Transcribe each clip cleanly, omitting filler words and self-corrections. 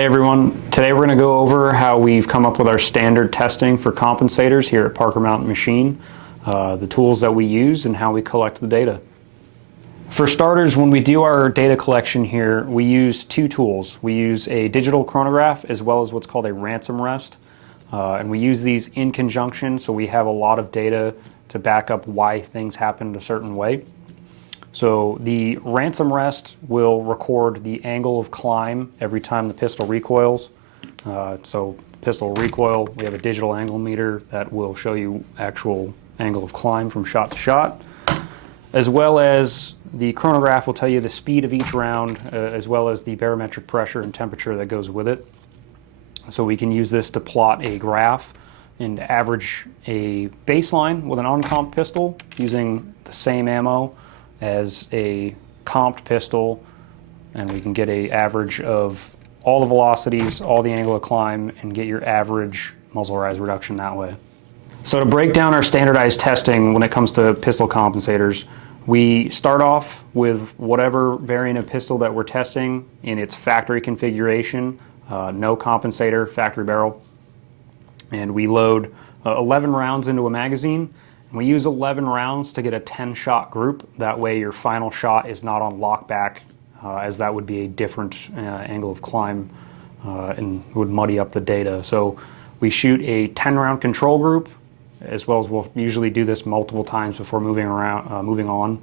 Hey everyone, today we're going to go over how we've come up with our standard testing for compensators here at Parker Mountain Machine, the tools that we use and how we collect the data. For starters, when we do our data collection here, we use two tools. We use a digital chronograph as well as what's called a ransom rest, and we use these in conjunction so we have a lot of data to back up why things happened a certain way. So the ransom rest will record the angle of climb every time the pistol recoils. So the pistol will recoil, we have a digital angle meter that will show you actual angle of climb from shot to shot, as well as the chronograph will tell you the speed of each round, as well as the barometric pressure and temperature that goes with it. So we can use this to plot a graph and average a baseline with an uncomped pistol using the same ammo as a comped pistol, and we can get an average of all the velocities, all the angle of climb, and get your average muzzle rise reduction that way. So to break down our standardized testing when it comes to pistol compensators, we start off with whatever variant of pistol that we're testing in its factory configuration, no compensator, factory barrel, and we load 11 rounds into a magazine. We use 11 rounds to get a 10-shot group. That way your final shot is not on lockback, as that would be a different angle of climb and would muddy up the data. So we shoot a 10-round control group, as well as we'll usually do this multiple times before moving on.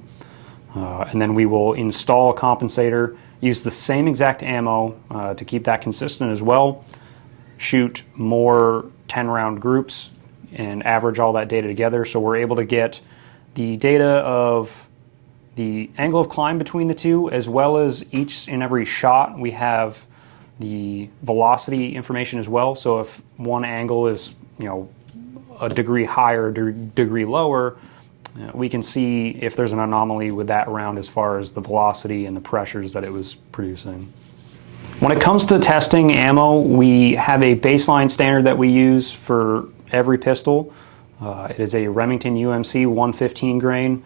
And then we will install a compensator, use the same exact ammo to keep that consistent as well, shoot more 10-round groups, and average all that data together, so we're able to get the data of the angle of climb between the two, as well as each and every shot we have the velocity information as well. So if one angle is, a degree higher or degree lower, we can see if there's an anomaly with that round as far as the velocity and the pressures that it was producing. When it comes to testing ammo, we have a baseline standard that we use for every pistol. It is a Remington UMC 115 grain.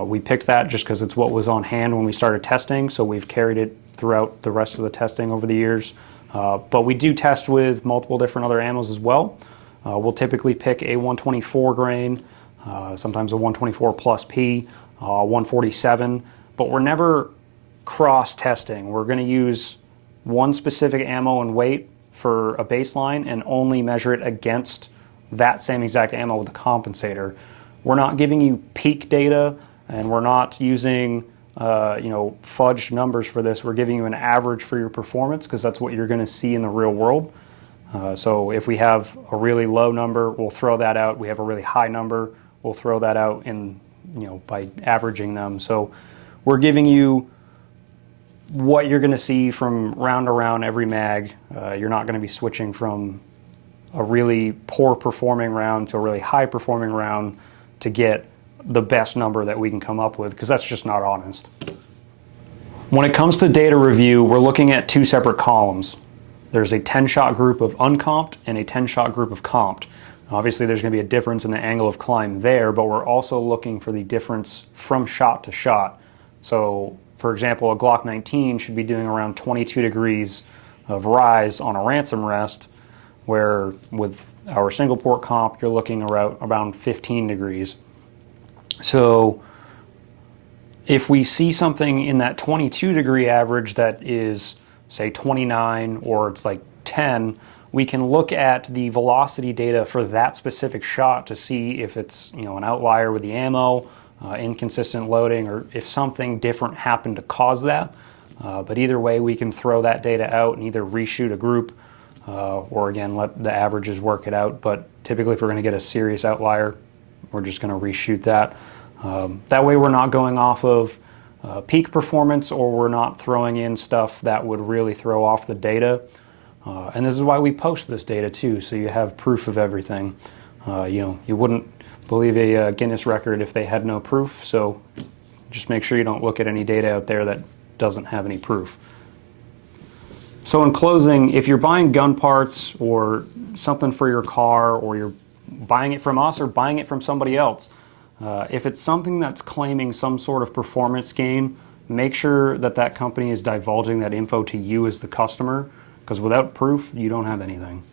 We picked that just because it's what was on hand when we started testing, so we've carried it throughout the rest of the testing over the years. But we do test with multiple different other ammos as well. We'll typically pick a 124 grain, sometimes a 124 plus P, 147, but we're never cross-testing. We're going to use one specific ammo and weight for a baseline and only measure it against that same exact ammo with a compensator. We're not giving you peak data, and we're not using fudged numbers for this. We're giving you an average for your performance because that's what you're going to see in the real world. So if we have a really low number, we'll throw that out. We have a really high number, we'll throw that out in by averaging them. So we're giving you what you're going to see from round to round every mag. You're not going to be switching from a really poor performing round to a really high performing round to get the best number that we can come up with, because that's just not honest. When it comes to data review, we're looking at two separate columns. There's a 10-shot group of uncomped and a 10-shot group of comped. Obviously there's going to be a difference in the angle of climb there, but we're also looking for the difference from shot to shot. So for example, a Glock 19 should be doing around 22 degrees of rise on a ransom rest, where with our single port comp, you're looking around 15 degrees. So if we see something in that 22 degree average that is, say, 29 or it's like 10, we can look at the velocity data for that specific shot to see if it's an outlier with the ammo, inconsistent loading, or if something different happened to cause that. But either way, we can throw that data out and either reshoot a group or again let the averages work it out. But typically if we're going to get a serious outlier, we're just going to reshoot that. That way we're not going off of peak performance, or we're not throwing in stuff that would really throw off the data. And this is why we post this data too, so you have proof of everything. You wouldn't believe a Guinness record if they had no proof, so just make sure you don't look at any data out there that doesn't have any proof. So in closing, if you're buying gun parts or something for your car, or you're buying it from us or buying it from somebody else, if it's something that's claiming some sort of performance gain, make sure that that company is divulging that info to you as the customer, because without proof, you don't have anything.